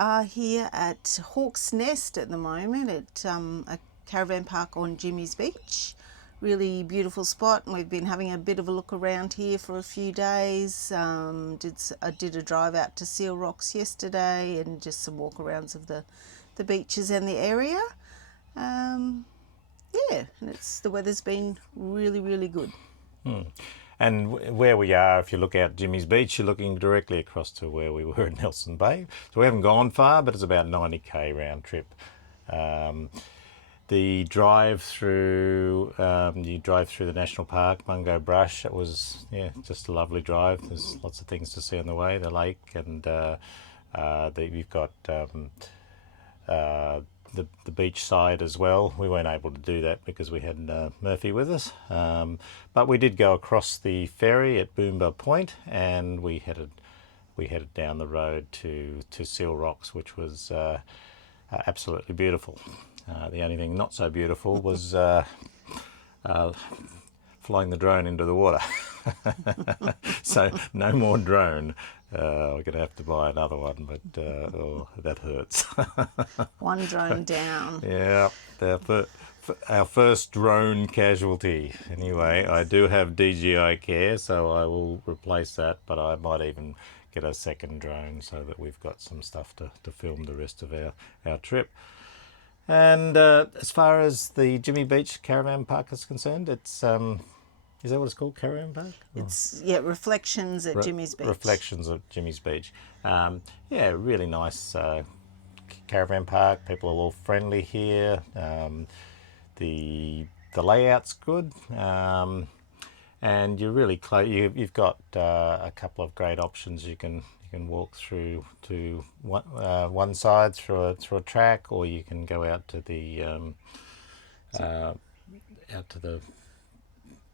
are here at Hawk's Nest at the moment at a caravan park on Jimmy's Beach. Really beautiful spot, and we've been having a bit of a look around here for a few days. I did a drive out to Seal Rocks yesterday and just some walk-arounds of the beaches and the area. Yeah, and the weather's been really, really good. And where we are, if you look out Jimmy's Beach, you're looking directly across to where we were in Nelson Bay. So we haven't gone far, but it's about 90k round trip. The drive through, you drive through the national park, Mungo Brush. It was, just a lovely drive. There's lots of things to see on the way, the lake, and we've got the beach side as well. We weren't able to do that because we had Murphy with us, but we did go across the ferry at Bombah Point, and we headed down the road to Seal Rocks, which was absolutely beautiful. The only thing not so beautiful was flying the drone into the water. So no more drone. We're going to have to buy another one, but that hurts. One drone down. Yeah, our first drone casualty. Anyway, I do have DJI Care, so I will replace that, but I might even get a second drone so that we've got some stuff to film the rest of our trip. And as far as the Jimmy Beach Caravan Park is concerned, it's... is that what it's called, Caravan Park? It's, Reflections at Jimmy's Beach. Reflections at Jimmy's Beach. Really nice caravan park. People are all friendly here. The layout's good. And you're really close. You've got a couple of great options. You can walk through to one side through a track, or you can go out to the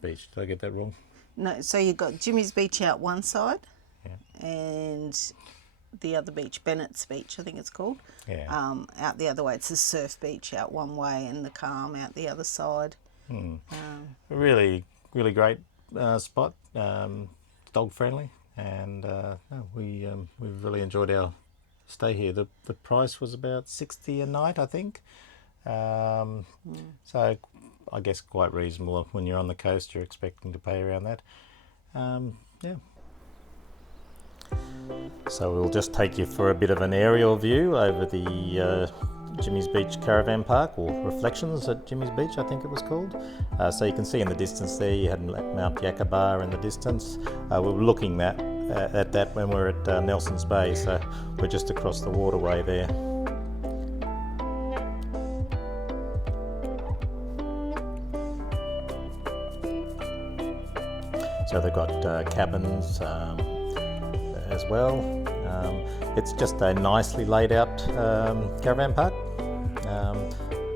beach. Did I get that wrong? No, so you've got Jimmy's Beach out one side, and the other beach, Bennett's Beach, I think it's called, out the other way. It's a surf beach out one way and the Calm out the other side. Really, really great spot, dog friendly, and we've really enjoyed our stay here. The price was about $60 a night, I think. So I guess quite reasonable. When you're on the coast, you're expecting to pay around that. So we'll just take you for a bit of an aerial view over the Jimmy's Beach Caravan Park, or Reflections at Jimmy's Beach, I think it was called. So you can see in the distance there, you had Mount Yakabar in the distance. We were looking at that when we were at Nelson's Bay, so we're just across the waterway there. So they've got cabins as well. It's just a nicely laid out caravan park.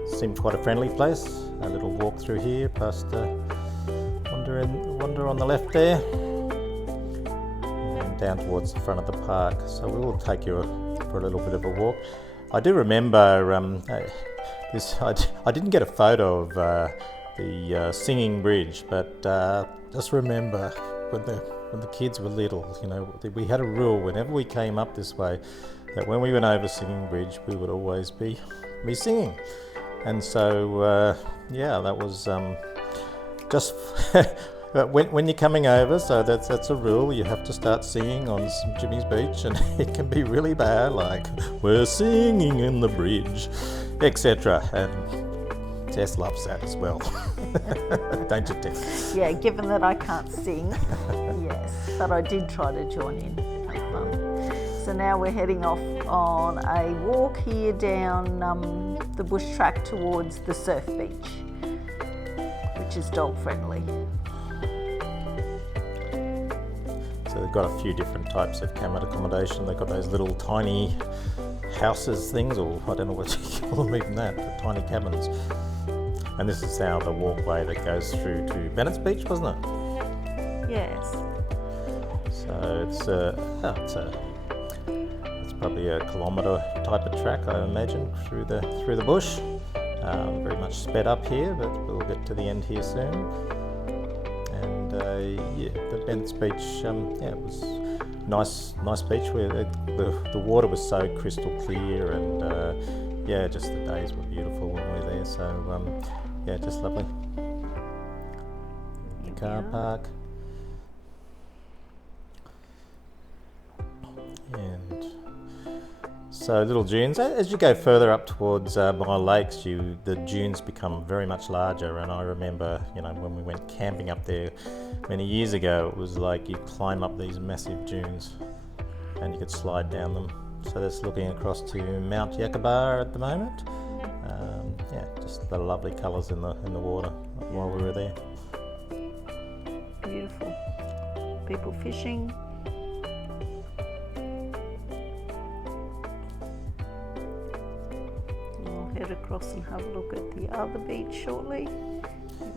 Seems quite a friendly place. A little walk through here past wander on the left there, and down towards the front of the park. So we will take you for a little bit of a walk. I do remember this. I didn't get a photo of the singing bridge, but just remember when the kids were little, we had a rule whenever we came up this way that when we went over Singing Bridge, we would always be singing. And so that was just when you're coming over. So that's a rule. You have to start singing on Jimmy's Beach, and it can be really bad, like "We're singing in the bridge," etc. And Tess loves that as well. Don't you, Tess? Yeah, given that I can't sing, yes, but I did try to join in. Have fun. So now we're heading off on a walk here down the bush track towards the surf beach, which is dog friendly. So they've got a few different types of camp accommodation. They've got those little tiny houses things, or I don't know what you call them, even that, the tiny cabins. And this is now the walkway that goes through to Bennett's Beach, wasn't it? Yes. So it's probably a kilometre type of track, I imagine, through the bush. Very much sped up here, but we'll get to the end here soon. And the Bennett's Beach, it was nice beach where the water was so crystal clear, and yeah, just the days were beautiful when we were there. So yeah, just lovely. The car park. And so little dunes. As you go further up towards Myall Lakes, the dunes become very much larger. And I remember, when we went camping up there many years ago, it was like you climb up these massive dunes, and you could slide down them. So that's looking across to Mount Yakabar at the moment. Yeah, just the lovely colours in the water while we were there. Beautiful. People fishing. Head across and have a look at the other beach shortly.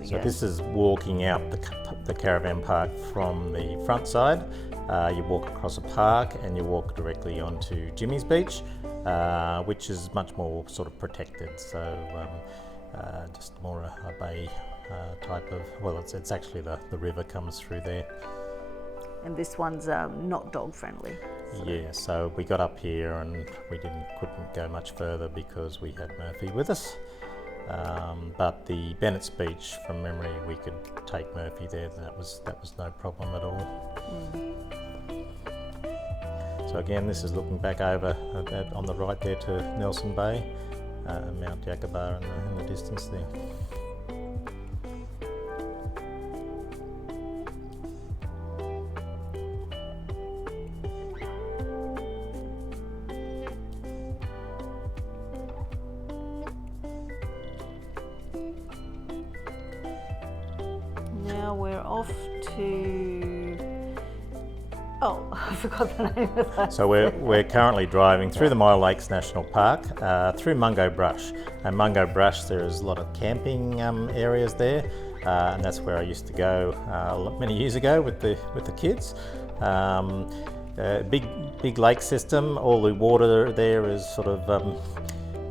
So this is walking out the caravan park from the front side. You walk across a park and you walk directly onto Jimmy's Beach, which is much more sort of protected. So just more a bay type of, well, it's actually the river comes through there. And this one's not dog friendly. Yeah, so we got up here and we couldn't go much further because we had Murphy with us. But the Bennett's Beach, from memory, we could take Murphy there. That was no problem at all. So again, this is looking back over on the right there to Nelson Bay, Mount Yakabar in the distance there. Now we're off to... Oh, I forgot the name of that. So we're currently driving through the Myall Lakes National Park, through Mungo Brush. And Mungo Brush, there's a lot of camping areas there, and that's where I used to go many years ago with the kids. Big lake system. All the water there is sort of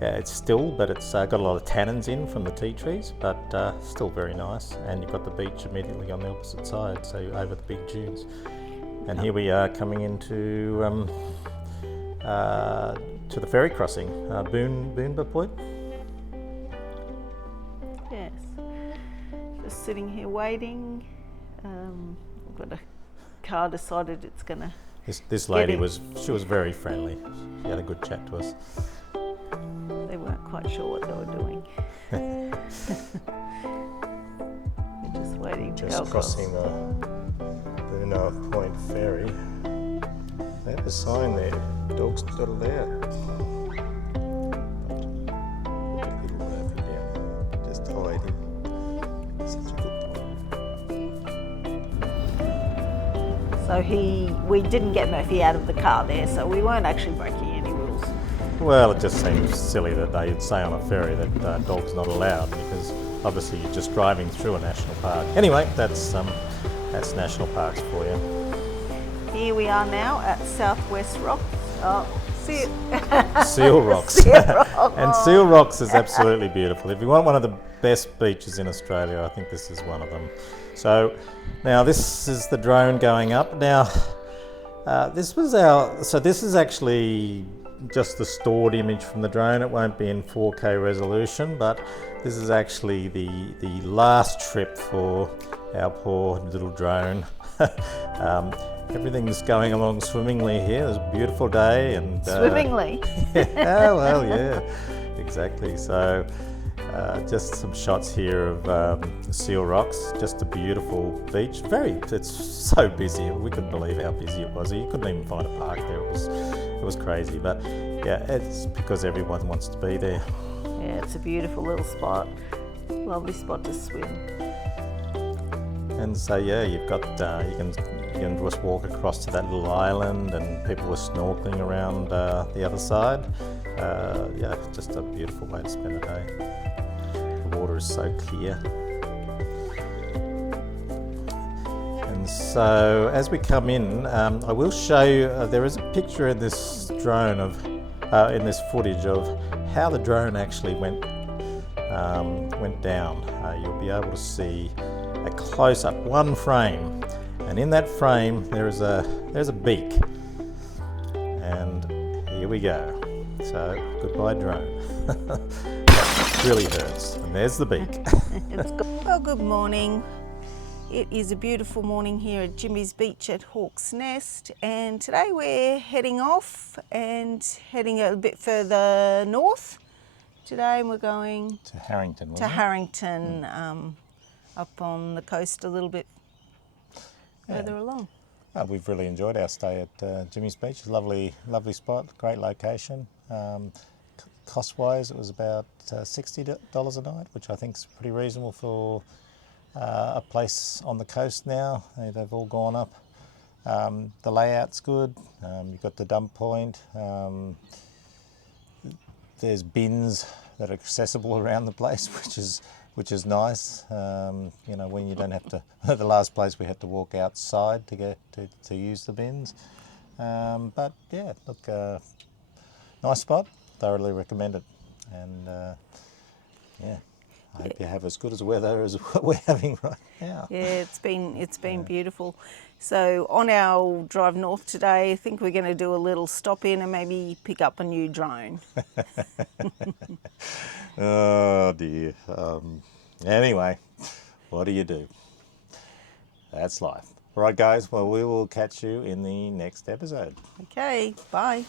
it's still, but it's got a lot of tannins in from the tea trees, but still very nice. And you've got the beach immediately on the opposite side, so over the big dunes. And here we are coming into to the ferry crossing, Bombah Point. Yes, just sitting here waiting. We've got a car decided it's gonna. This lady was very friendly. She had a good chat to us. They weren't quite sure what they were doing. They're just waiting to go across. Crossing the Bombah Point ferry. They have a sign there, dogs not allowed. Little Murphy down, just tied in. Such a good point. So we didn't get Murphy out of the car there, so we weren't actually breaking any rules. Well, it just seems silly that they'd say on a ferry that dogs not allowed, because obviously you're just driving through a national park. Anyway, that's national parks for you. Here we are now at Southwest Rocks. Oh, see it. Seal Rocks. Seal Rocks. And Seal Rocks is absolutely beautiful. If you want one of the best beaches in Australia, I think this is one of them. So now this is the drone going up. Now this is actually just the stored image from the drone. It won't be in 4K resolution, but this is actually the last trip for our poor little drone. Everything's going along swimmingly here. It's a beautiful day, and Swimmingly? yeah, well, yeah, exactly. So just some shots here of Seal Rocks. Just a beautiful beach. It's so busy. We couldn't believe how busy it was. You couldn't even find a park there. It was crazy. But yeah, it's because everyone wants to be there. Yeah, it's a beautiful little spot. Lovely spot to swim. And so yeah, you've got you can just walk across to that little island, and people were snorkeling around the other side. Yeah, just a beautiful way to spend a day. The water is so clear. And so as we come in, I will show you. There is a picture in this drone in this footage of how the drone actually went down. You'll be able to see a close-up, one frame, and in that frame there's a beak, and here we go. So goodbye drone. That really hurts. And there's the beak. It's good. Well, good morning. It is a beautiful morning here at Jimmy's Beach at Hawk's Nest, and today we're heading off and heading a bit further north. Today we're going To Harrington. to Harrington, up on the coast a little bit further along. We've really enjoyed our stay at Jimmy's Beach. It's a lovely spot, great location. Cost-wise, it was about $60 a night, which I think is pretty reasonable for a place on the coast now. They've all gone up. The layout's good. You've got the dump point. There's bins that are accessible around the place, which is nice. You know, when you don't have to. The last place we had to walk outside to get to use the bins. But yeah, look, nice spot. Thoroughly recommend it. And yeah, I hope you have as good as weather as what we're having right now. Yeah, it's been beautiful. So on our drive north today, I think we're going to do a little stop in and maybe pick up a new drone. Oh dear. Anyway, what do you do? That's life. All right, guys. Well, we will catch you in the next episode. Okay, bye.